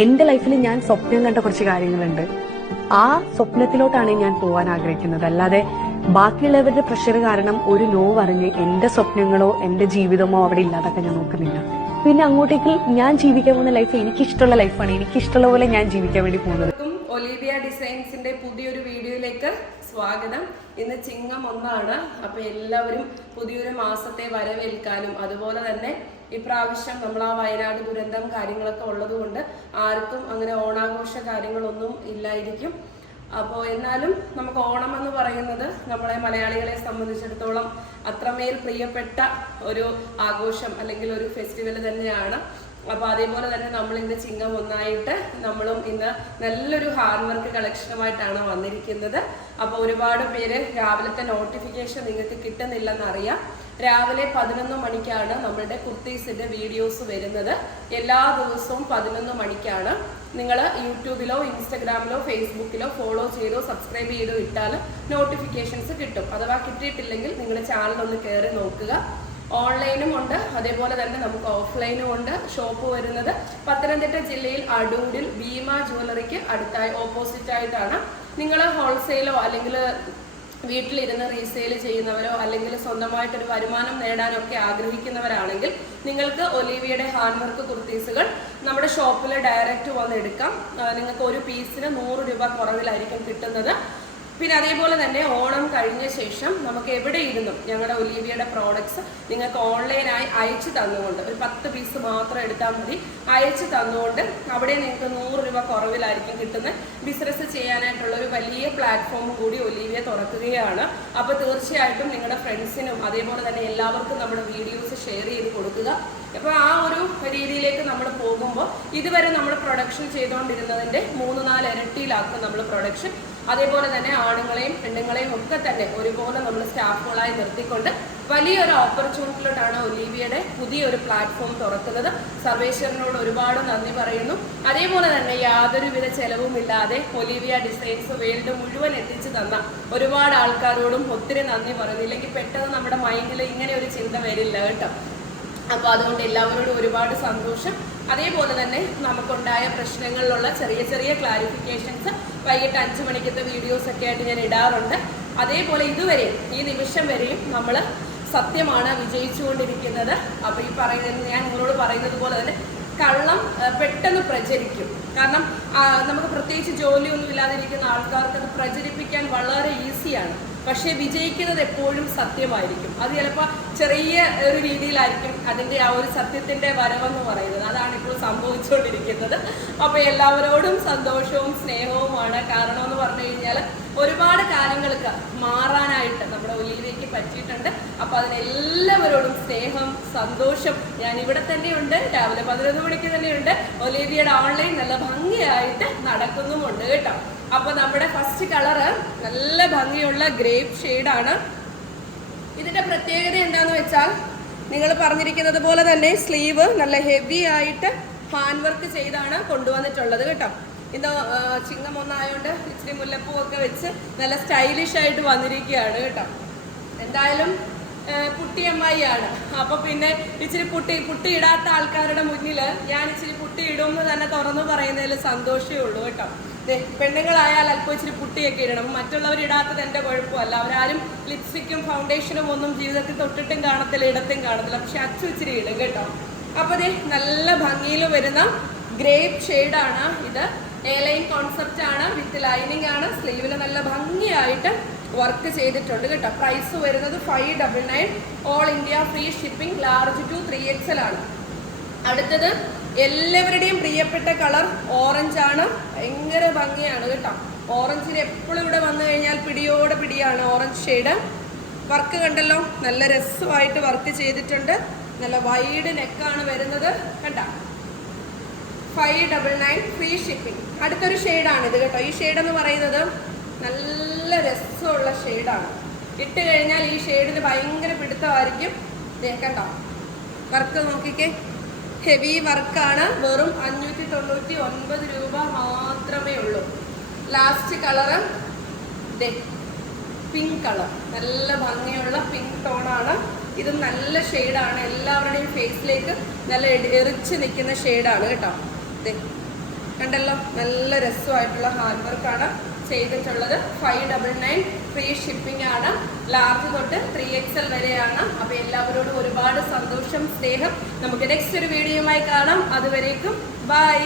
എന്റെ ലൈഫിൽ ഞാൻ സ്വപ്നം കണ്ട കുറച്ച് കാര്യങ്ങളുണ്ട്. ആ സ്വപ്നത്തിലോട്ടാണ് ഞാൻ പോകാൻ ആഗ്രഹിക്കുന്നത്. അല്ലാതെ ബാക്കിയുള്ളവരുടെ പ്രഷർ കാരണം ഒരു നോ പറഞ്ഞ് എന്റെ സ്വപ്നങ്ങളോ എന്റെ ജീവിതമോ അവിടെ ഇല്ലാതൊക്കെ ഞാൻ നോക്കുന്നില്ല. പിന്നെ അങ്ങോട്ടേക്ക് ഞാൻ ജീവിക്കാൻ പോകുന്ന ലൈഫ് എനിക്കിഷ്ടമുള്ള ലൈഫാണ് എനിക്കിഷ്ടമുള്ള പോലെ ഞാൻ ജീവിക്കാൻ വേണ്ടി പോകുന്നത്. ഒലീവിയ ഡിസൈൻസിന്റെ പുതിയൊരു വീഡിയോയിലേക്ക് സ്വാഗതം. ഇന്ന് ചിങ്ങം ഒന്നാണ്. അപ്പൊ എല്ലാവരും പുതിയൊരു മാസത്തെ വരവേൽക്കാനും അതുപോലെ തന്നെ ഇപ്രാവശ്യം നമ്മൾ ആ വയനാട് ദുരന്തം കാര്യങ്ങളൊക്കെ ഉള്ളതുകൊണ്ട് ആർക്കും അങ്ങനെ ഓണാഘോഷ കാര്യങ്ങളൊന്നും ഇല്ലായിരിക്കും. അപ്പോൾ എന്നാലും നമുക്ക് ഓണം എന്ന് പറയുന്നത് നമ്മളെ മലയാളികളെ സംബന്ധിച്ചിടത്തോളം അത്രമേൽ പ്രിയപ്പെട്ട ഒരു ആഘോഷം അല്ലെങ്കിൽ ഒരു ഫെസ്റ്റിവൽ തന്നെയാണ്. അപ്പൊ അതേപോലെ തന്നെ നമ്മൾ ഇന്ന് ചിങ്ങം ഒന്നായിട്ട് നമ്മളും ഇന്ന് നല്ലൊരു ഹാർഡ് വർക്ക് കളക്ഷനുമായിട്ടാണ് വന്നിരിക്കുന്നത്. അപ്പോൾ ഒരുപാട് പേര് രാവിലത്തെ നോട്ടിഫിക്കേഷൻ നിങ്ങൾക്ക് കിട്ടുന്നില്ലെന്ന് അറിയാം രാവിലെ പതിനൊന്ന് മണിക്കാണ് നമ്മളുടെ കുർത്തീസിന്റെ വീഡിയോസ് വരുന്നത്. എല്ലാ ദിവസവും പതിനൊന്ന് മണിക്കാണ്. നിങ്ങൾ യൂട്യൂബിലോ ഇൻസ്റ്റഗ്രാമിലോ ഫേസ്ബുക്കിലോ ഫോളോ ചെയ്തോ സബ്സ്ക്രൈബ് ചെയ്തോ ഇട്ടാൽ നോട്ടിഫിക്കേഷൻസ് കിട്ടും. അഥവാ കിട്ടിയിട്ടില്ലെങ്കിൽ നിങ്ങൾ ചാനൽ ഒന്ന് കയറി നോക്കുക. ഓൺലൈനും ഉണ്ട്. അതേപോലെ തന്നെ നമുക്ക് ഓഫ്ലൈനും ഉണ്ട്. ഷോപ്പ് വരുന്നത് പത്തനംതിട്ട ജില്ലയിൽ അടൂരിൽ ഭീമ ജുവലറിക്ക് അടുത്തായി ഓപ്പോസിറ്റ് ആയിട്ടാണ് നിങ്ങൾ ഹോൾസെയിലോ അല്ലെങ്കിൽ വീട്ടിലിരുന്ന് റീസെയിൽ ചെയ്യുന്നവരോ അല്ലെങ്കിൽ സ്വന്തമായിട്ടൊരു വരുമാനം നേടാനൊക്കെ ആഗ്രഹിക്കുന്നവരാണെങ്കിൽ നിങ്ങൾക്ക് ഒലീവിയുടെ ഹാൻഡ് വർക്ക് കുർത്തീസുകൾ നമ്മുടെ ഷോപ്പിൽ ഡയറക്റ്റ് വന്ന് എടുക്കാം. നിങ്ങൾക്ക് ഒരു പീസിന് നൂറ് രൂപ കുറവിലായിരിക്കും കിട്ടുന്നത്. പിന്നെ അതേപോലെ തന്നെ ഓണം കഴിഞ്ഞ ശേഷം നമുക്ക് എവിടെ ഇരുന്നും ഞങ്ങളുടെ ഒലീവിയയുടെ പ്രോഡക്ട്സ് നിങ്ങൾക്ക് ഓൺലൈനായി അയച്ചു തന്നുകൊണ്ട് ഒരു പത്ത് പീസ് മാത്രം എടുത്താൽ മതി. അയച്ചു തന്നുകൊണ്ട് അവിടെ നിങ്ങൾക്ക് നൂറ് രൂപ കുറവിലായിരിക്കും കിട്ടുന്നത്. ബിസിനസ് ചെയ്യാനായിട്ടുള്ള ഒരു വലിയ പ്ലാറ്റ്ഫോം കൂടി ഒലീവിയ തുറക്കുകയാണ്. അപ്പോൾ തീർച്ചയായിട്ടും നിങ്ങളുടെ ഫ്രണ്ട്സിനും അതേപോലെ തന്നെ എല്ലാവർക്കും നമ്മുടെ വീഡിയോസ് ഷെയർ ചെയ്ത് കൊടുക്കുക. അപ്പോൾ ആ ഒരു രീതിയിലേക്ക് നമ്മൾ പോകുമ്പോൾ ഇതുവരെ നമ്മൾ പ്രൊഡക്ഷൻ ചെയ്തുകൊണ്ടിരുന്നതിന്റെ മൂന്ന് നാല് ഇരട്ടിയിലാക്കും നമ്മൾ പ്രൊഡക്ഷൻ അതേപോലെ തന്നെ ആണുങ്ങളെയും പെണ്ണുങ്ങളെയും ഒക്കെ തന്നെ ഒരുപോലെ നമ്മൾ സ്റ്റാഫുകളായി നിർത്തിക്കൊണ്ട് വലിയൊരു ഓപ്പർച്യൂണിറ്റിയിലോട്ടാണ് ഒലീവിയയുടെ പുതിയൊരു പ്ലാറ്റ്ഫോം തുറക്കുന്നത്. സർവേശ്വരനോട് ഒരുപാട് നന്ദി പറയുന്നു. അതേപോലെ തന്നെ യാതൊരുവിധ ചെലവും ഇല്ലാതെ ഒലീവിയ ഡിസൈൻസ് വേൾഡ് മുഴുവൻ എത്തിച്ചു തന്ന ഒരുപാട് ആൾക്കാരോടും ഒത്തിരി നന്ദി പറയുന്നു. ഇല്ലെങ്കിൽ പെട്ടെന്ന് നമ്മുടെ മൈൻഡിൽ ഇങ്ങനെ ഒരു ചിന്ത വരില്ല കേട്ടോ. അപ്പോൾ അതുകൊണ്ട് എല്ലാവരോടും ഒരുപാട് സന്തോഷം. അതേപോലെ തന്നെ നമുക്കുണ്ടായ പ്രശ്നങ്ങളിലുള്ള ചെറിയ ചെറിയ ക്ലാരിഫിക്കേഷൻസ് വൈകിട്ട് അഞ്ച് മണിക്കത്തെ വീഡിയോസ് ഒക്കെ ആയിട്ട് ഞാൻ ഇടാറുണ്ട്. അതേപോലെ ഇതുവരെ ഈ നിമിഷം വരെയും നമ്മൾ സത്യമാണ് വിജയിച്ചുകൊണ്ടിരിക്കുന്നത്. അപ്പോൾ ഈ പറയുന്നത് ഞാൻ നിങ്ങളോട് പറയുന്നത് പോലെ തന്നെ കള്ളം പെട്ടെന്ന് പ്രചരിക്കും. കാരണം നമുക്ക് പ്രത്യേകിച്ച് ജോലിയൊന്നും ഇല്ലാതിരിക്കുന്ന ആൾക്കാർക്ക് അത് പ്രചരിപ്പിക്കാൻ വളരെ ഈസിയാണ്. പക്ഷേ വിജയിക്കുന്നത് എപ്പോഴും സത്യമായിരിക്കും. അത് ചിലപ്പോൾ ചെറിയ ഒരു രീതിയിലായിരിക്കും അതിന്റെ ആ ഒരു സത്യത്തിന്റെ വരവെന്ന് പറയുന്നത്. അതാണ് ഇപ്പോൾ സംഭവിച്ചുകൊണ്ടിരിക്കുന്നത്. അപ്പോൾ എല്ലാവരോടും സന്തോഷവും സ്നേഹവുമാണ്. കാരണം എന്ന് പറഞ്ഞു കഴിഞ്ഞാൽ ഒരുപാട് കാര്യങ്ങൾക്ക് മാറാനായിട്ട് നമ്മുടെ ഒലീവിയയ്ക്ക് പറ്റിയിട്ടുണ്ട്. അപ്പോൾ അതിനെല്ലാവരോടും സ്നേഹം സന്തോഷം. ഞാൻ ഇവിടെ തന്നെയുണ്ട് രാവിലെ പതിനൊന്ന് മണിക്ക് തന്നെയുണ്ട്. ഒലീവിയയുടെ ഓൺലൈൻ നല്ല ഭംഗിയായിട്ട് നടക്കുന്നുമുണ്ട് കേട്ടോ. അപ്പോൾ നമ്മുടെ ഫസ്റ്റ് കളറ് നല്ല ഭംഗിയുള്ള ഗ്രേപ്പ് ഷെയ്ഡാണ് ഇതിന്റെ പ്രത്യേകത എന്താന്ന് വെച്ചാൽ നിങ്ങൾ പറഞ്ഞിരിക്കുന്നത് പോലെ തന്നെ സ്ലീവ് നല്ല ഹെവി ആയിട്ട് ഹാൻഡ് വർക്ക് ചെയ്താണ് കൊണ്ടുവന്നിട്ടുള്ളത് കേട്ടോ. ഇന്ന് ചിങ്ങം ഒന്നായോണ്ട് ഇച്ചിരി മുല്ലപ്പൂ ഒക്കെ വെച്ച് നല്ല സ്റ്റൈലിഷ് ആയിട്ട് വന്നിരിക്കുകയാണ് കേട്ടോ. എന്തായാലും കുട്ടിയമ്മായിയാണ് അപ്പൊ പിന്നെ ഇച്ചിരി പുട്ടി പുട്ടി ഇടാത്ത ആൾക്കാരുടെ മുന്നിൽ ഞാൻ ഇച്ചിരി പുട്ടി ഇടും എന്ന് തന്നെ തുറന്നു പറയുന്നതിൽ സന്തോഷമേ ഉള്ളൂ കേട്ടോ. പെണ്ണുങ്ങളായാൽ അല്പം ഇച്ചിരി പുട്ടിയൊക്കെ ഇടണം. മറ്റുള്ളവർ ഇടാത്തത് എന്റെ കുഴപ്പമല്ല. അവരാരും ലിപ്സ്റ്റിക്കും ഫൗണ്ടേഷനും ഒന്നും ജീവിതത്തിൽ തൊട്ടിട്ടും കാണത്തില്ല ഇടത്തും കാണത്തില്ല. പക്ഷെ അച്ചു ഇച്ചിരി ഇടും കേട്ടോ. അപ്പൊ ദേ നല്ല ഭംഗിയിൽ വരുന്ന ഗ്രേപ്പ് ഷെയ്ഡാണ് ഇത്. എ ലൈൻ കോൺസെപ്റ്റ് ആണ്. വിത്ത് ലൈനിങ് ആണ്. സ്ലീവിൽ നല്ല ഭംഗിയായിട്ട് വർക്ക് ചെയ്തിട്ടുണ്ട് കേട്ടോ. പ്രൈസ് വരുന്നത് five double nine all India free shipping large to three XL ആണ്. അടുത്തത് എല്ലാവരുടെയും പ്രിയപ്പെട്ട കളർ ഓറഞ്ച് ആണ്. ഭയങ്കര ഭംഗിയാണ് കേട്ടോ. ഓറഞ്ചിന് എപ്പോഴും ഇവിടെ വന്നു കഴിഞ്ഞാൽ പിടിയോടെ പിടിയാണ് ഓറഞ്ച് ഷെയ്ഡ് വർക്ക് കണ്ടല്ലോ? നല്ല രസമായിട്ട് വർക്ക് ചെയ്തിട്ടുണ്ട്. നല്ല വൈഡ് നെക്കാണ് വരുന്നത്. കണ്ട? Five double nine free shipping അടുത്തൊരു ഷെയ്ഡാണ് ഇത് കേട്ടോ. ഈ ഷെയ്ഡ് എന്ന് പറയുന്നത് നല്ല രസമുള്ള ഷെയ്ഡാണ് ഇട്ട് കഴിഞ്ഞാൽ ഈ ഷെയ്ഡിന് ഭയങ്കര പിടുത്തമായിരിക്കും. ദേ കണ്ടോ? വർക്ക് നോക്കിക്കേ. ഹെവി വർക്കാണ് വെറും അഞ്ഞൂറ്റി തൊണ്ണൂറ്റി ഒൻപത് രൂപ മാത്രമേ ഉള്ളൂ. ലാസ്റ്റ് കളറ് പിങ്ക് കളർ നല്ല ഭംഗിയുള്ള പിങ്ക് ടോണാണ് ഇതും നല്ല ഷെയ്ഡാണ് എല്ലാവരുടെയും ഫേസിലേക്ക് നല്ല എറിച്ച് നിൽക്കുന്ന ഷെയ്ഡാണ് കേട്ടോ. കണ്ടല്ലോ? നല്ല രസമായിട്ടുള്ള ഹാൻഡ് വർക്കാണ് ചെയ്തിട്ടുള്ളത് five double nine free shipping ആണ്. ലാർജ് തൊട്ട് ത്രീ എക്സൽ വരെയാണ്. അപ്പോൾ എല്ലാവരോടും ഒരുപാട് സന്തോഷം സ്നേഹം. നമുക്ക് നെക്സ്റ്റ് ഒരു വീഡിയോയുമായി കാണാം. അതുവരേക്കും ബൈ